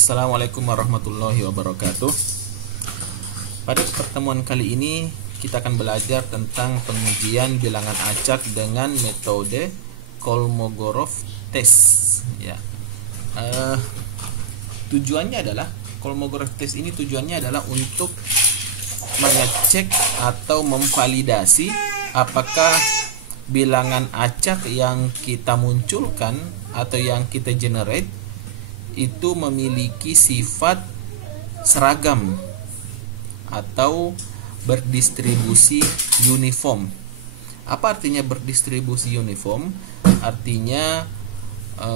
Assalamualaikum warahmatullahi wabarakatuh. Pada pertemuan kali ini kita akan belajar tentang pengujian bilangan acak dengan metode Kolmogorov test. Ya, tujuannya adalah Kolmogorov test ini tujuannya adalah untuk mengecek atau memvalidasi apakah bilangan acak yang kita munculkan atau yang kita generate itu memiliki sifat seragam atau berdistribusi uniform. Apa artinya berdistribusi uniform? Artinya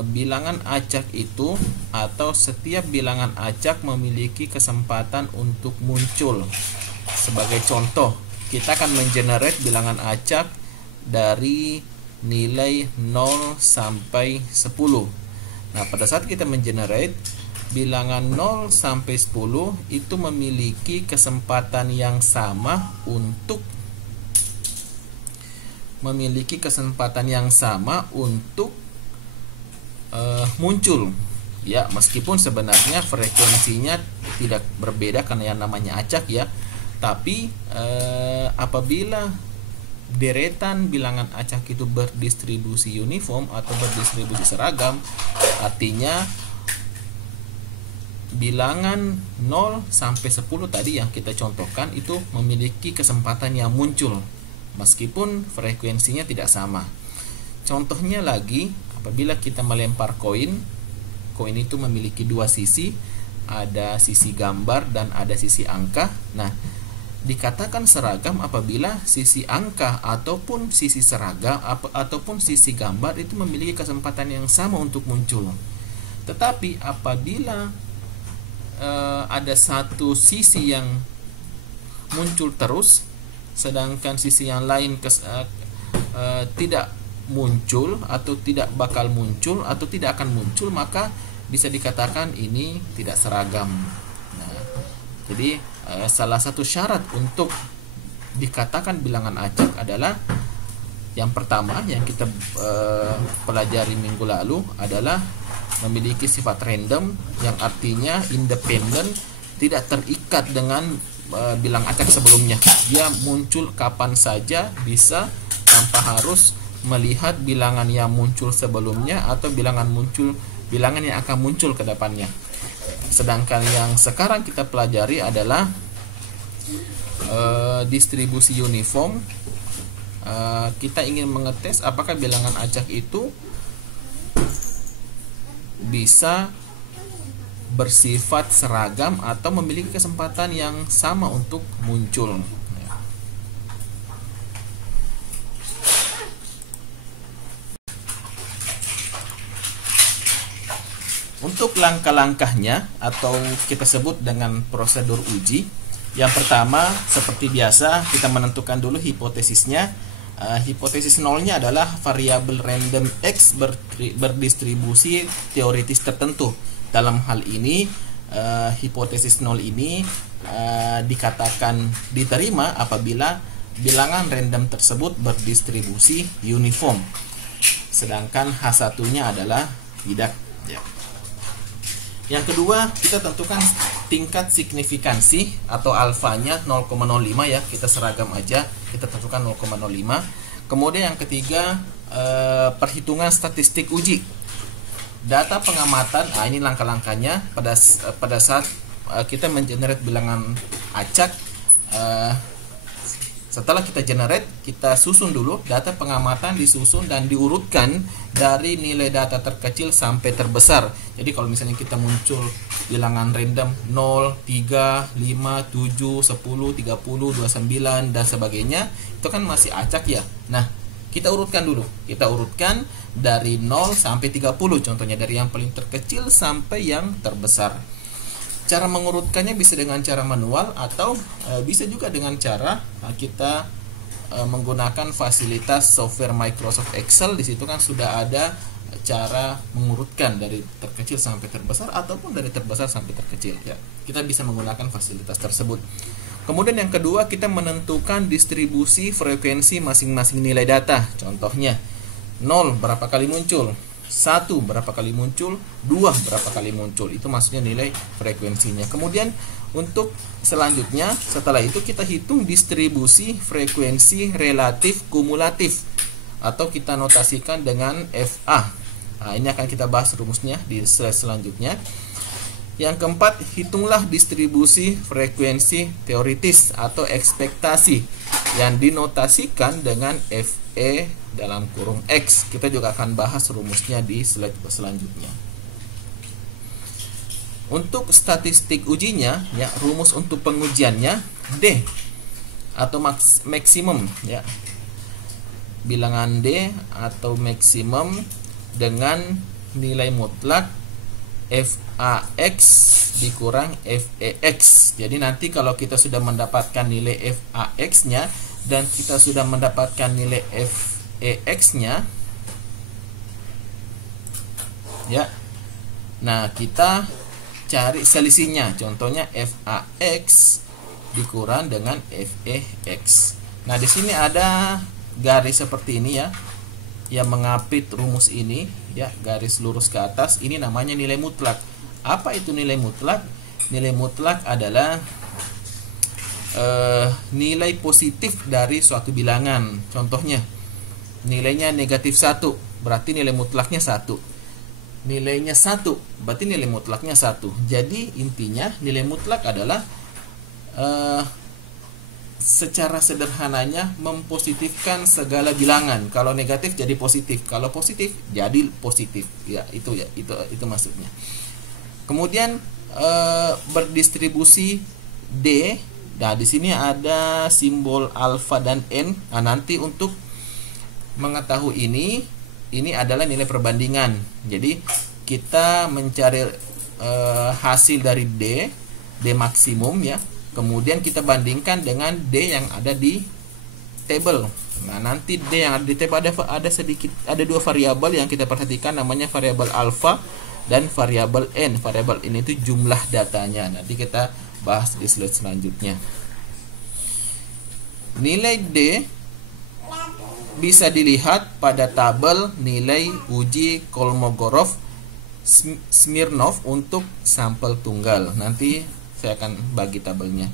bilangan acak itu atau setiap bilangan acak memiliki kesempatan untuk muncul. Sebagai contoh, kita akan mengenerate bilangan acak dari nilai 0 sampai 10. Nah, pada saat kita mengenerate bilangan 0 sampai 10 itu memiliki kesempatan yang sama untuk muncul. Ya, meskipun sebenarnya frekuensinya tidak berbeda karena yang namanya acak ya. Tapi apabila deretan bilangan acak itu berdistribusi uniform atau berdistribusi seragam, artinya bilangan 0 sampai 10 tadi yang kita contohkan itu memiliki kesempatan yang muncul meskipun frekuensinya tidak sama. Contohnya lagi, apabila kita melempar koin itu memiliki dua sisi, ada sisi gambar dan ada sisi angka. Nah, dikatakan seragam apabila sisi angka ataupun sisi seragam ataupun sisi gambar itu memiliki kesempatan yang sama untuk muncul. Tetapi apabila ada satu sisi yang muncul terus sedangkan sisi yang lain tidak muncul atau tidak bakal muncul atau tidak akan muncul, maka bisa dikatakan ini tidak seragam. Nah, jadi salah satu syarat untuk dikatakan bilangan acak adalah yang pertama yang kita pelajari minggu lalu adalah memiliki sifat random, yang artinya independen, tidak terikat dengan bilangan acak sebelumnya. Dia muncul kapan saja bisa tanpa harus melihat bilangan yang muncul sebelumnya atau bilangan yang akan muncul ke depannya. Sedangkan yang sekarang kita pelajari adalah distribusi uniform. Kita ingin mengetes apakah bilangan acak itu bisa bersifat seragam atau memiliki kesempatan yang sama untuk muncul. Untuk langkah-langkahnya atau kita sebut dengan prosedur uji. Yang pertama, seperti biasa kita menentukan dulu hipotesisnya. Hipotesis nolnya adalah variabel random X berdistribusi teoritis tertentu. Dalam hal ini hipotesis nol ini dikatakan diterima apabila bilangan random tersebut berdistribusi uniform. Sedangkan H1-nya adalah tidak. Ya. Yang kedua, kita tentukan tingkat signifikansi atau alfanya 0,05 ya, kita seragam aja, kita tentukan 0,05. Kemudian yang ketiga, perhitungan statistik uji. Data pengamatan, ini langkah-langkahnya pada saat kita mengenerate bilangan acak. Setelah kita generate, kita susun dulu data pengamatan, disusun dan diurutkan dari nilai data terkecil sampai terbesar. Jadi kalau misalnya kita muncul bilangan random 0, 3, 5, 7, 10, 30, 29 dan sebagainya, itu kan masih acak ya. Nah, kita urutkan dulu. Kita urutkan dari 0 sampai 30, contohnya dari yang paling terkecil sampai yang terbesar. Cara mengurutkannya bisa dengan cara manual atau bisa juga dengan cara kita menggunakan fasilitas software Microsoft Excel. Di situ kan sudah ada cara mengurutkan dari terkecil sampai terbesar ataupun dari terbesar sampai terkecil ya. Kita bisa menggunakan fasilitas tersebut. Kemudian yang kedua, kita menentukan distribusi frekuensi masing-masing nilai data. Contohnya 0 berapa kali muncul? 1 berapa kali muncul, 2 berapa kali muncul. Itu maksudnya nilai frekuensinya. Kemudian untuk selanjutnya, setelah itu kita hitung distribusi frekuensi relatif kumulatif, atau kita notasikan dengan FA. Nah, ini akan kita bahas rumusnya di slide selanjutnya. Yang keempat, hitunglah distribusi frekuensi teoritis atau ekspektasi yang dinotasikan dengan FE dalam kurung X. Kita juga akan bahas rumusnya di slide selanjutnya. Untuk statistik ujinya, ya, rumus untuk pengujiannya D atau maksimum, ya. Bilangan D atau maksimum dengan nilai mutlak FAX dikurang FEX. Jadi nanti kalau kita sudah mendapatkan nilai FAX-nya dan kita sudah mendapatkan nilai FEX-nya, ya. Nah, kita cari selisihnya. Contohnya FAX dikurang dengan FEX. Nah, di sini ada garis seperti ini, ya, yang mengapit rumus ini, ya, garis lurus ke atas. Ini namanya nilai mutlak. Apa itu nilai mutlak? Nilai mutlak adalah nilai positif dari suatu bilangan. Contohnya, nilainya negatif 1, berarti nilai mutlaknya 1. Nilainya 1, berarti nilai mutlaknya 1. Jadi intinya nilai mutlak adalah secara sederhananya mempositifkan segala bilangan. Kalau negatif jadi positif, kalau positif jadi positif. Ya, itu maksudnya. Kemudian berdistribusi D. Nah, di sini ada simbol alfa dan N. Nah, nanti untuk mengetahui ini adalah nilai perbandingan. Jadi kita mencari hasil dari D maksimum, ya. Kemudian kita bandingkan dengan D yang ada di tabel. Nah, nanti D yang ada di tabel ada dua variabel yang kita perhatikan, namanya variabel alfa dan variabel N. Variabel ini itu jumlah datanya. Nanti kita bahas di slide selanjutnya. Nilai D bisa dilihat pada tabel nilai uji Kolmogorov Smirnov untuk sampel tunggal. Nanti saya akan bagi tabelnya.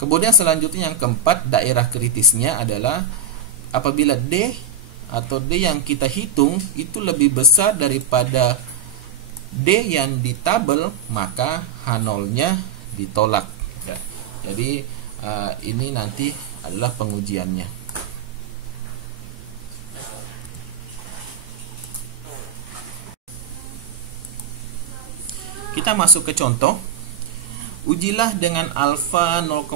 Kemudian selanjutnya yang keempat, daerah kritisnya adalah apabila D atau D yang kita hitung itu lebih besar daripada D yang di tabel, maka H0-nya ditolak. Ya. Jadi ini nanti adalah pengujiannya. Kita masuk ke contoh. Ujilah dengan alfa 0,05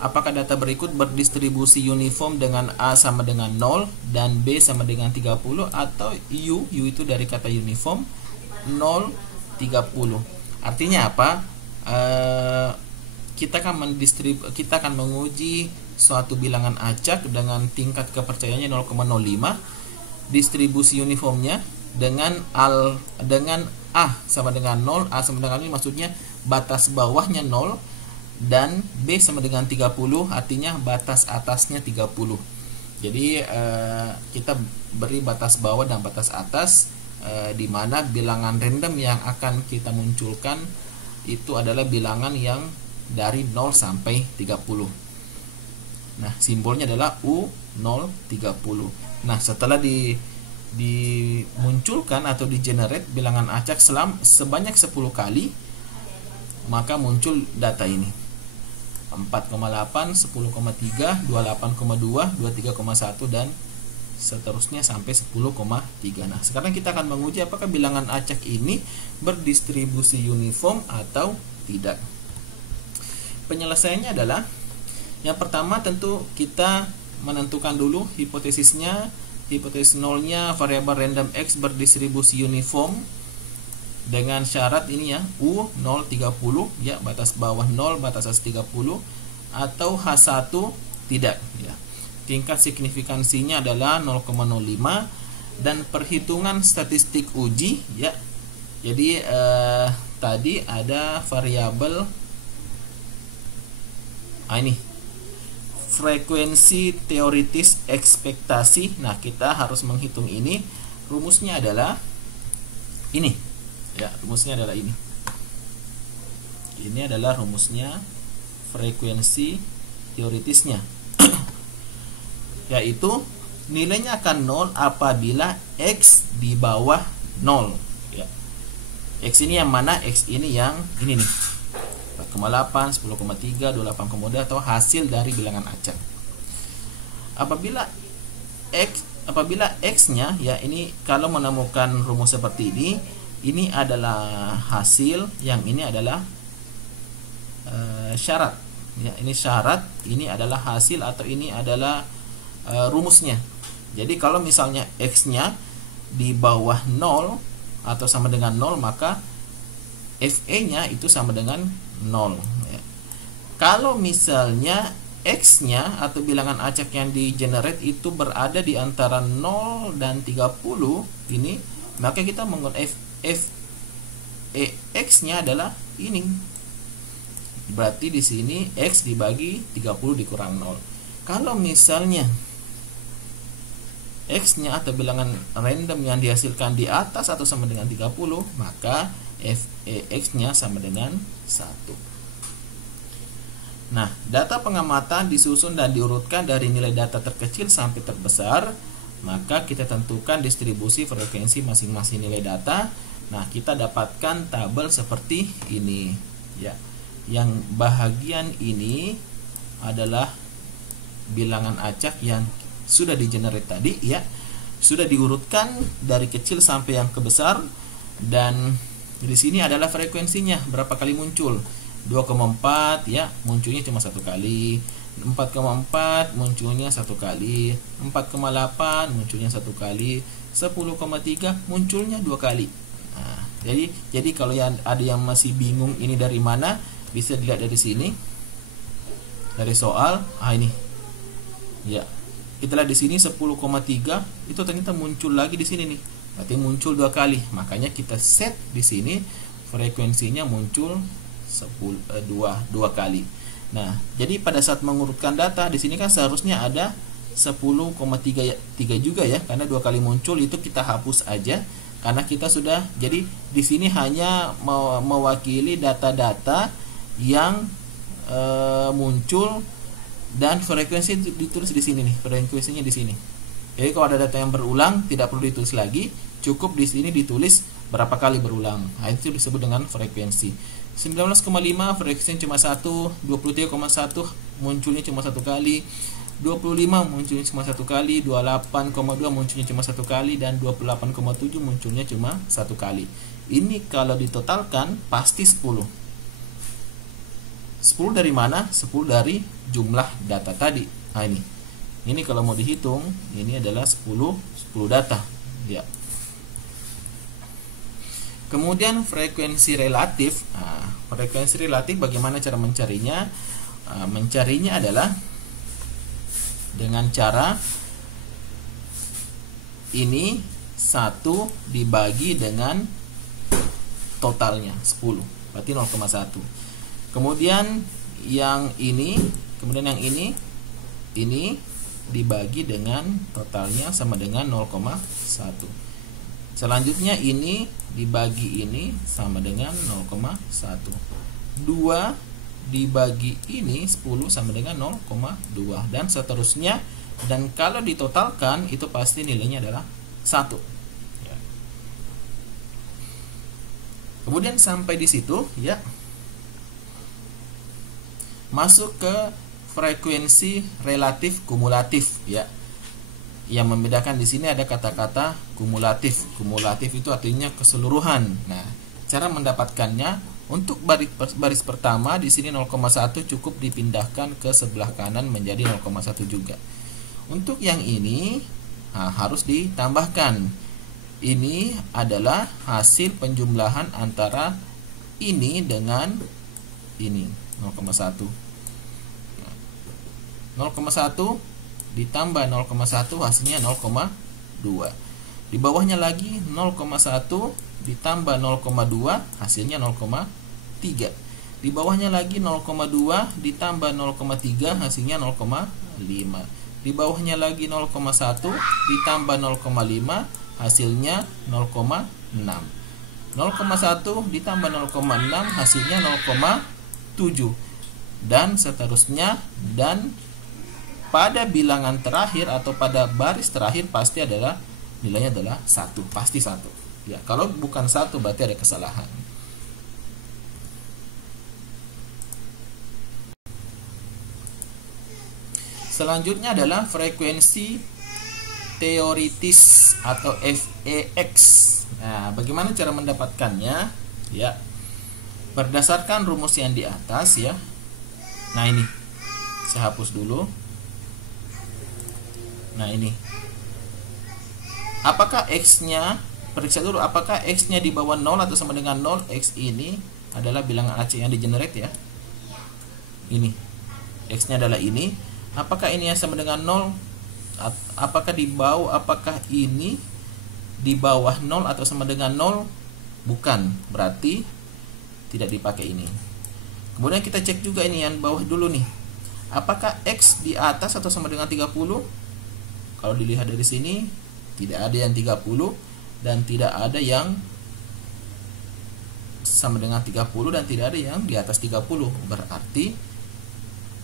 apakah data berikut berdistribusi uniform dengan A sama dengan 0 dan B sama dengan 30, atau U itu dari kata uniform 0, 30. Artinya apa? Kita akan menguji suatu bilangan acak dengan tingkat kepercayaannya 0,05, distribusi uniformnya dengan A sama dengan 0, A sama dengan 0 maksudnya batas bawahnya 0, dan B sama dengan 30 artinya batas atasnya 30. Jadi kita beri batas bawah dan batas atas, di mana bilangan random yang akan kita munculkan itu adalah bilangan yang dari 0 sampai 30. Nah, simbolnya adalah U030. Nah, setelah dimunculkan atau di-generate bilangan acak sebanyak 10 kali, maka muncul data ini 4,8, 10,3, 28,2, 23,1 dan seterusnya sampai 10,3. Nah, sekarang kita akan menguji apakah bilangan acak ini berdistribusi uniform atau tidak. Penyelesaiannya adalah, yang pertama tentu kita menentukan dulu hipotesisnya. Hipotesis nolnya variabel random X berdistribusi uniform dengan syarat ini, ya, U030, ya, batas bawah 0, batas atas 30, atau H1 tidak, ya. Tingkat signifikansinya adalah 0,05 dan perhitungan statistik uji, ya. Jadi tadi ada variabel ini frekuensi teoritis ekspektasi. Nah, kita harus menghitung ini. Rumusnya adalah Ini ya, rumusnya adalah ini. Ini adalah rumusnya frekuensi teoritisnya. Yaitu nilainya akan 0 apabila X di bawah 0 ya. X ini yang mana? X ini yang ini nih, 4,8, 10,3, 28,2 atau hasil dari bilangan acak. Apabila X-nya ya, ini kalau menemukan rumus seperti ini adalah hasil, yang ini adalah syarat ya. Ini syarat, ini adalah hasil, atau ini adalah rumusnya. Jadi kalau misalnya X-nya di bawah 0 atau sama dengan 0, maka FE-nya itu sama dengan 0 ya. Kalau misalnya X-nya atau bilangan acak yang di generate itu berada di antara 0 dan 30 ini, maka kita menggunakan X-nya adalah ini. Berarti di sini X dibagi 30 dikurang 0. Kalau misalnya X-nya atau bilangan random yang dihasilkan di atas atau sama dengan 30, maka X-nya sama dengan 1. Nah, data pengamatan disusun dan diurutkan dari nilai data terkecil sampai terbesar. Maka kita tentukan distribusi frekuensi masing-masing nilai data. Nah, kita dapatkan tabel seperti ini ya. Yang bahagian ini adalah bilangan acak yang sudah di-generate tadi ya. Sudah diurutkan dari kecil sampai yang ke besar, dan di sini adalah frekuensinya berapa kali muncul. 2,4 ya, munculnya cuma satu kali. 4,4 munculnya satu kali. 4,8 munculnya satu kali. 10,3 munculnya dua kali. Nah, jadi kalau ada yang masih bingung ini dari mana, bisa dilihat dari sini. Dari soal, ini. Ya. Kita lihat di sini 10,3 itu ternyata muncul lagi di sini nih. Berarti muncul dua kali. Makanya kita set di sini frekuensinya muncul dua kali. Nah, jadi pada saat mengurutkan data di sini kan seharusnya ada 10,3 juga ya, karena dua kali muncul itu kita hapus aja karena kita sudah, jadi di sini hanya mewakili data-data yang muncul dan frekuensi ditulis di sini nih, frekuensinya di sini. Jadi kalau ada data yang berulang tidak perlu ditulis lagi, cukup di sini ditulis berapa kali berulang. Nah, itu disebut dengan frekuensi. 19,5 frekuensinya cuma 1, 23,1 munculnya cuma satu kali, 25 munculnya cuma satu kali, 28,2 munculnya cuma satu kali, dan 28,7 munculnya cuma satu kali. Ini kalau ditotalkan pasti 10. 10 dari mana? 10 dari jumlah data tadi. Nah, ini kalau mau dihitung, ini adalah 10 data ya. Kemudian frekuensi relatif. Nah, frekuensi relatif bagaimana cara mencarinya? Mencarinya adalah dengan cara ini 1 dibagi dengan totalnya 10, berarti 0,1. Kemudian yang ini dibagi dengan totalnya sama dengan 0,1. Selanjutnya ini dibagi ini sama dengan 0,1. 2 dibagi ini 10 sama dengan 0,2, dan seterusnya. Dan kalau ditotalkan itu pasti nilainya adalah 1 ya. Kemudian sampai di situ ya, masuk ke frekuensi relatif kumulatif ya. Yang membedakan di sini ada kata-kata kumulatif. Kumulatif itu artinya keseluruhan. Nah, cara mendapatkannya, untuk baris pertama di sini 0,1 cukup dipindahkan ke sebelah kanan menjadi 0,1 juga. Untuk yang ini harus ditambahkan. Ini adalah hasil penjumlahan antara ini dengan ini 0,1. 0,1 ditambah 0,1 hasilnya 0,2. Di bawahnya lagi 0,1 ditambah 0,2 hasilnya 0,3. Di bawahnya lagi 0,2 ditambah 0,3 hasilnya 0,5. Di bawahnya lagi 0,1 ditambah 0,5 hasilnya 0,6. 0,1 ditambah 0,6 hasilnya 0,7 dan seterusnya, dan pada bilangan terakhir atau pada baris terakhir pasti adalah nilainya adalah 1, pasti 1 ya. Kalau bukan 1 berarti ada kesalahan. Selanjutnya adalah frekuensi teoritis atau FEX. Nah, bagaimana cara mendapatkannya? Ya, berdasarkan rumus yang di atas ya. Nah, ini saya hapus dulu. Nah, ini. Apakah X-nya, periksa dulu apakah X-nya di bawah 0 atau sama dengan 0. X ini adalah bilangan acak yang di-generate ya. Ini. X-nya adalah ini. Apakah ini yang sama dengan 0? Apakah di bawah, apakah ini di bawah 0 atau sama dengan 0? Bukan, berarti tidak dipakai ini. Kemudian kita cek juga ini yang bawah dulu nih. Apakah X di atas atau sama dengan 30? Kalau dilihat dari sini, tidak ada yang 30 dan tidak ada yang sama dengan 30 dan tidak ada yang di atas 30. Berarti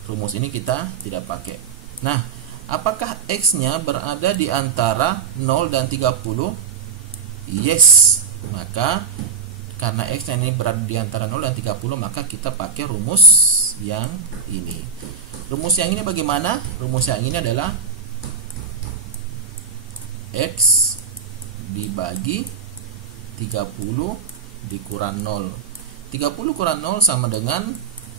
rumus ini kita tidak pakai. Nah, apakah X-nya berada di antara 0 dan 30? Yes. Maka karena X-nya ini berada di antara 0 dan 30, maka kita pakai rumus yang ini. Rumus yang ini bagaimana? Rumus yang ini adalah X dibagi 30 dikurang 0. 30 kurang 0 sama dengan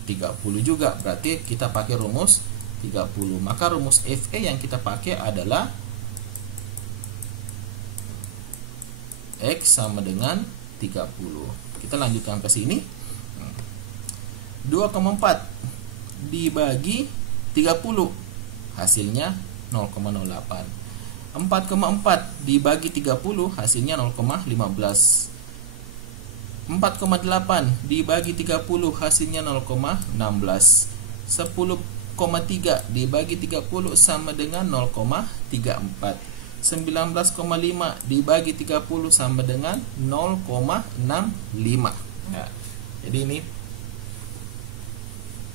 30 juga, berarti kita pakai rumus 30. Maka rumus FE yang kita pakai adalah X sama dengan 30. Kita lanjutkan ke sini. 2,4 dibagi 30 hasilnya 0,08. 4,4 dibagi 30 hasilnya 0,15. 4,8 dibagi 30 hasilnya 0,16. 10,3 dibagi 30 sama dengan 0,34. 19,5 dibagi 30 sama dengan 0,65. Nah, jadi ini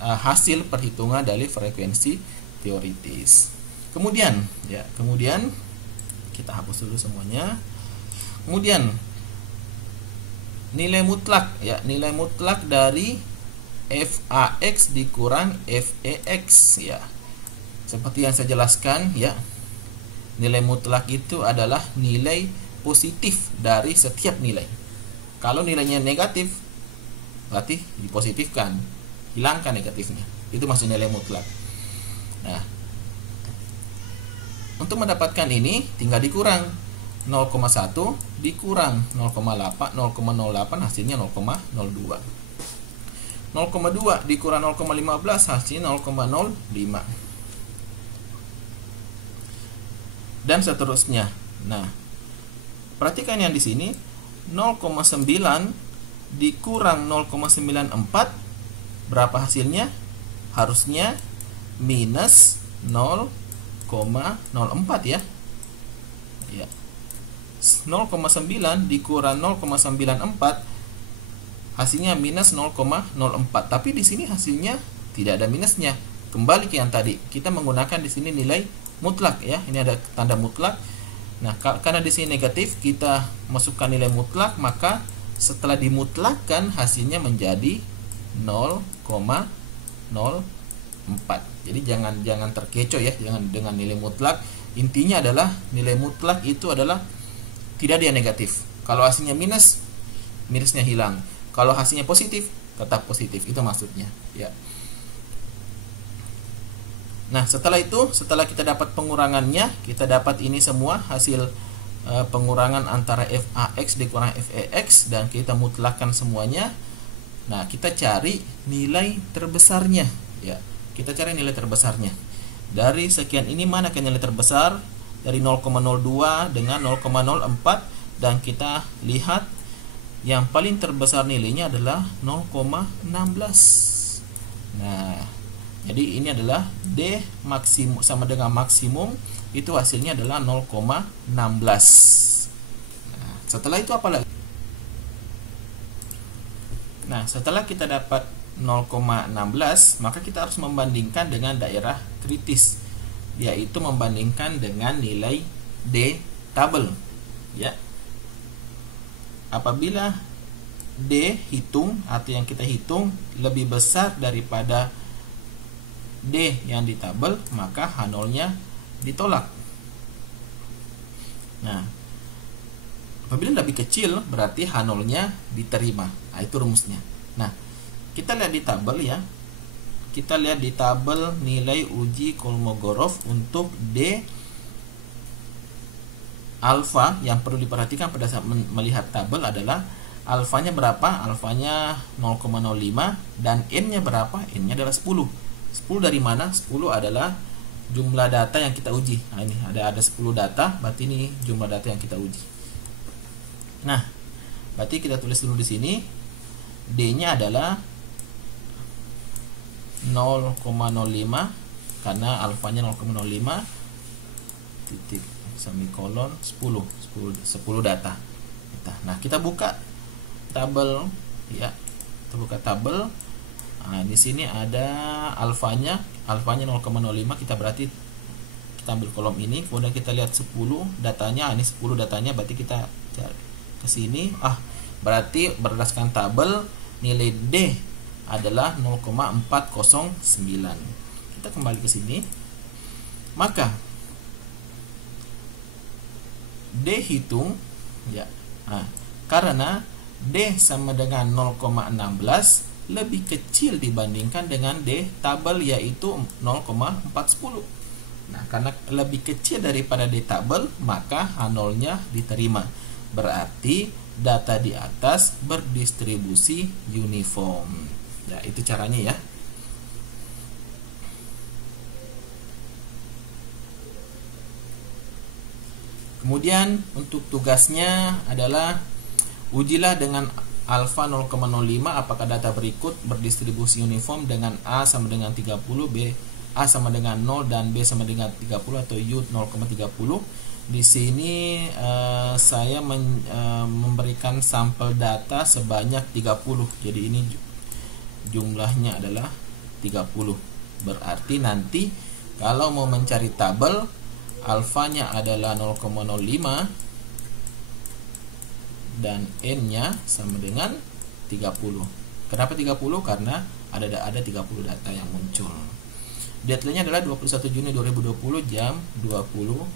hasil perhitungan dari frekuensi teoritis. Kemudian kita hapus dulu semuanya. Kemudian nilai mutlak ya, nilai mutlak dari FAX dikurang FEX ya. Seperti yang saya jelaskan ya, nilai mutlak itu adalah nilai positif dari setiap nilai. Kalau nilainya negatif, berarti dipositifkan, hilangkan negatifnya. Itu maksud nilai mutlak. Nah, untuk mendapatkan ini tinggal dikurang 0,1 dikurang 0,08 hasilnya 0,02. 0,2 dikurang 0,15 hasilnya 0,05. Dan seterusnya. Nah, perhatikan yang di sini 0,9 dikurang 0,94 berapa hasilnya? Harusnya minus 0,04 ya. Ya. 0,9 dikurang 0,94 hasilnya minus 0,04. Tapi di sini hasilnya tidak ada minusnya. Kembali ke yang tadi, kita menggunakan di sini nilai mutlak ya. Ini ada tanda mutlak. Nah, karena di sini negatif, kita masukkan nilai mutlak, maka setelah dimutlakkan hasilnya menjadi 0,04. Jadi jangan terkecoh ya, jangan dengan nilai mutlak. Intinya adalah nilai mutlak itu adalah tidak ada yang negatif. Kalau hasilnya minus, minusnya hilang. Kalau hasilnya positif, tetap positif. Itu maksudnya ya. Nah, setelah itu, setelah kita dapat pengurangannya, kita dapat ini semua hasil pengurangan antara FAX dikurang FEX, dan kita mutlakkan semuanya. Nah, kita cari nilai terbesarnya ya. Kita cari nilai terbesarnya. Dari sekian ini mana nilai terbesar? Dari 0,02 dengan 0,04, dan kita lihat yang paling terbesar nilainya adalah 0,16. Nah, jadi ini adalah D maksimum sama dengan maksimum, itu hasilnya adalah 0,16. Nah, setelah itu apa lagi? Nah, setelah kita dapat 0,16, maka kita harus membandingkan dengan daerah kritis, yaitu membandingkan dengan nilai D tabel, ya. Apabila D hitung atau yang kita hitung lebih besar daripada D yang di tabel, maka H0-nya ditolak. Nah, apabila lebih kecil berarti H0-nya diterima. Nah, itu rumusnya. Nah, kita lihat di tabel ya. Kita lihat di tabel nilai uji Kolmogorov untuk D alfa. Yang perlu diperhatikan pada saat melihat tabel adalah alfanya berapa? Alfanya 0,05 dan n-nya berapa? N-nya adalah 10. 10 dari mana? 10 adalah jumlah data yang kita uji. Nah, ini ada 10 data, berarti ini jumlah data yang kita uji. Nah, berarti kita tulis dulu di sini D-nya adalah 0,05 karena alfanya 0,05 titik semikolon 10 data. Nah, kita buka tabel ya. Kita buka tabel. Nah, di sini ada alfanya 0,05, kita berarti kita ambil kolom ini, kemudian kita lihat 10 datanya. Ini 10 datanya, berarti kita cari ke sini. Berarti berdasarkan tabel nilai D adalah 0,409. Kita kembali ke sini. Maka D hitung ya. Nah, karena D sama dengan 0,16 lebih kecil dibandingkan dengan D tabel, yaitu 0,410. Nah, karena lebih kecil daripada D tabel, maka H0-nya diterima. Berarti data di atas berdistribusi uniform. Ya, itu caranya ya. Kemudian untuk tugasnya adalah ujilah dengan alfa 0,05 apakah data berikut berdistribusi uniform dengan A sama dengan 30, B A sama dengan 0 dan B sama dengan 30 atau U 0,30. Di sini saya memberikan sampel data sebanyak 30. Jadi ini jumlahnya adalah 30. Berarti nanti kalau mau mencari tabel, alfanya adalah 0,05 dan n-nya sama dengan 30. Kenapa 30? Karena ada 30 data yang muncul. Deadline-nya adalah 21 Juni 2020 jam 21.